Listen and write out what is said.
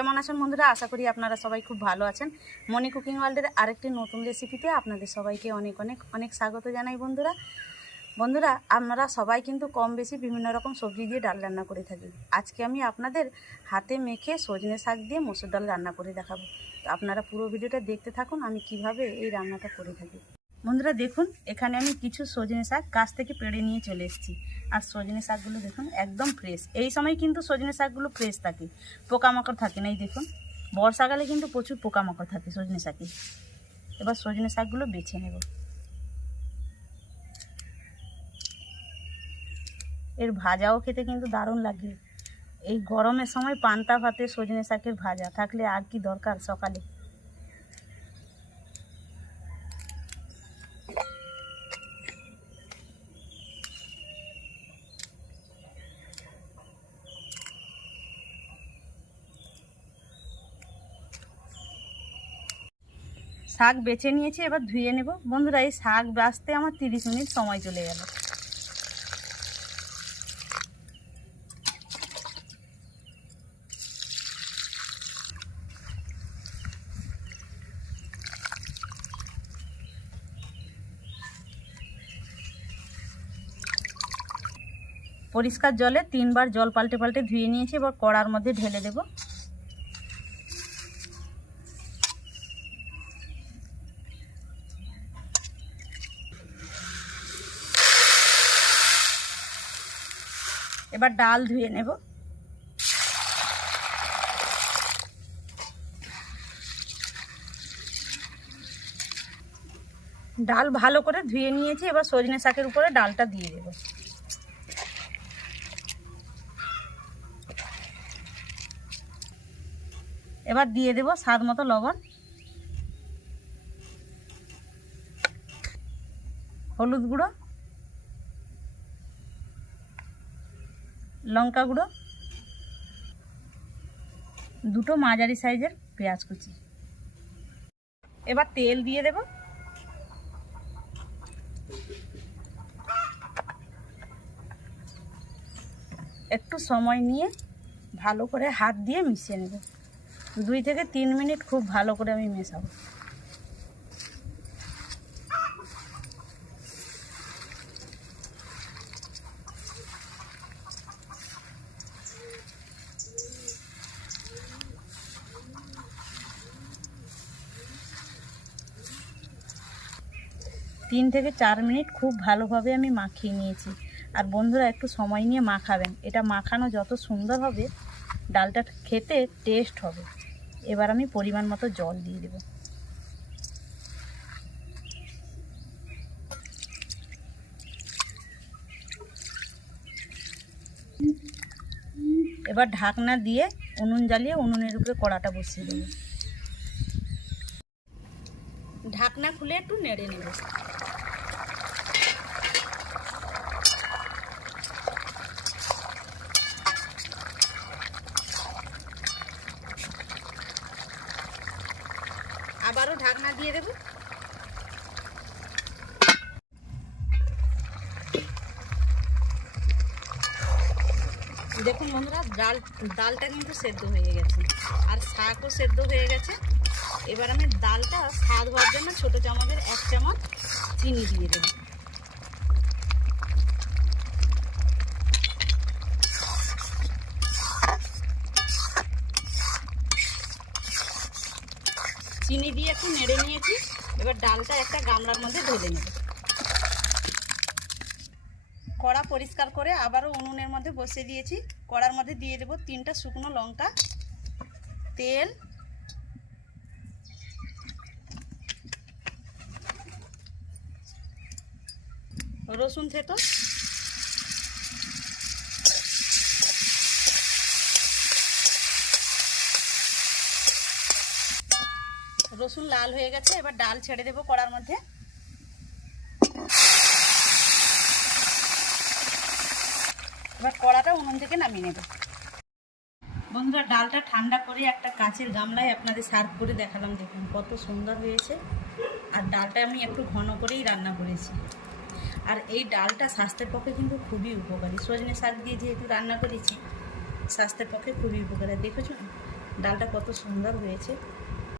কেমন আছেন বন্ধুরা? আশা করি আপনারা সবাই খুব ভালো আছেন। মনি কুকিং ওয়ার্ল্ডের আরেকটি নতুন রেসিপিতে আপনাদের সবাইকে অনেক অনেক অনেক স্বাগত জানাই বন্ধুরা। বন্ধুরা আমরা সবাই কিন্তু কম বেশি বিভিন্ন রকম সবজি দিয়ে ডাল রান্না করে থাকি। আজকে আমি আপনাদের হাতে মেখে সজনে শাক দিয়ে মসুর ডাল রান্না করে দেখাবো। তো আপনারা পুরো ভিডিওটা দেখতে থাকুন, আমি কীভাবে এই রান্নাটা করে থাকি। বন্ধুরা দেখুন, এখানে আমি কিছু সজনে শাক গাছ থেকে পেড়ে নিয়ে চলে এসেছি। আর সজনে শাকগুলো দেখুন, একদম ফ্রেশ এই সময় কিন্তু সজনে শাকগুলো ফ্রেশ থাকে, পোকামাকড় থাকে না, এই দেখুন। বর্ষাকালে কিন্তু প্রচুর পোকামাকড় থাকে সজনে শাকে। এবার সজনে শাকগুলো বেছে নেব। এর ভাজাও খেতে কিন্তু দারুণ লাগে। এই গরমের সময় পান্তা ভাতে সজনে শাকের ভাজা, থাকলে আর কি দরকার সকালে? শাক বেছে নিয়েছি, এবার ধুয়ে নেব। বন্ধুরা, এই শাক বাছতে আমার তিরিশ মিনিট সময় চলে গেল। পরিষ্কার জলে তিনবার জল পাল্টে পাল্টে ধুয়ে নিয়েছি, এবার কড়ার মধ্যে ঢেলে দেবো। এবার ডাল ধুয়ে নেব। ডাল ভালো করে ধুয়ে নিয়েছি, এবার সজনে শাকের উপরে ডালটা দিয়ে দেব। এবার দিয়ে দেব স্বাদ মতো লবণ। হলুদ গুঁড়ো। লঙ্কা গুঁড়ো, দুটো মাঝারি সাইজের পেঁয়াজ কুচি। এবার তেল দিয়ে দেব। একটু সময় নিয়ে ভালো করে হাত দিয়ে মিশিয়ে নেব। দুই থেকে তিন মিনিট খুব ভালো করে আমি মেশাবো। তিন থেকে চার মিনিট খুব ভালোভাবে আমি মাখিয়ে নিয়েছি। আর বন্ধুরা, একটু সময় নিয়ে মাখাবেন। এটা মাখানো যত সুন্দর হবে, ডালটা খেতে টেস্ট হবে। এবার আমি পরিমাণ মতো জল দিয়ে দেব। এবার ঢাকনা দিয়ে উনুন জ্বালিয়ে উনুনের উপরে কড়াটা বসিয়ে দেবো। ঢাকনা খুলে একটু নেড়ে নেব। আবারও ঢাকনা দিয়ে দেব। দেখুন বন্ধুরা, ডাল ডালটা কিন্তু সেদ্ধ হয়ে গেছে। আর শাকও সেদ্ধ হয়ে গেছে। এবার আমি ডালটা স্বাদ হওয়ার জন্য ছোটো চামচের এক চামচ চিনি দিয়ে দেব। চিনি দিয়ে একটু নেড়ে নিয়েছি। এবার ডালটা একটা গামলার মধ্যে ঢেলে নেব। কড়া পরিষ্কার করে আবারও উনুনের মধ্যে বসিয়ে দিয়েছি। কড়ার মধ্যে দিয়ে দেব তিনটা শুকনো লঙ্কা, তেল রসুন থেতো। রসুন লাল হয়ে গেছে, এবার ডাল ছেড়ে দেবো কড়ার মধ্যে। এবার কড়াটা উনুন থেকে নামিয়ে নেব। বন্ধুরা, ডালটা ঠান্ডা করে একটা কাঁচের গামলায় আপনাদের সার্ভ করে দেখালাম। দেখুন কত সুন্দর হয়েছে। আর ডালটা আমি একটু ঘন করেই রান্না করেছি। আর এই ডালটা স্বাস্থ্যের পক্ষে কিন্তু খুবই উপকারী। সজনে শাক দিয়ে যেহেতু রান্না করেছি, স্বাস্থ্যের পক্ষে খুবই উপকারী। দেখেছ ডালটা কত সুন্দর হয়েছে।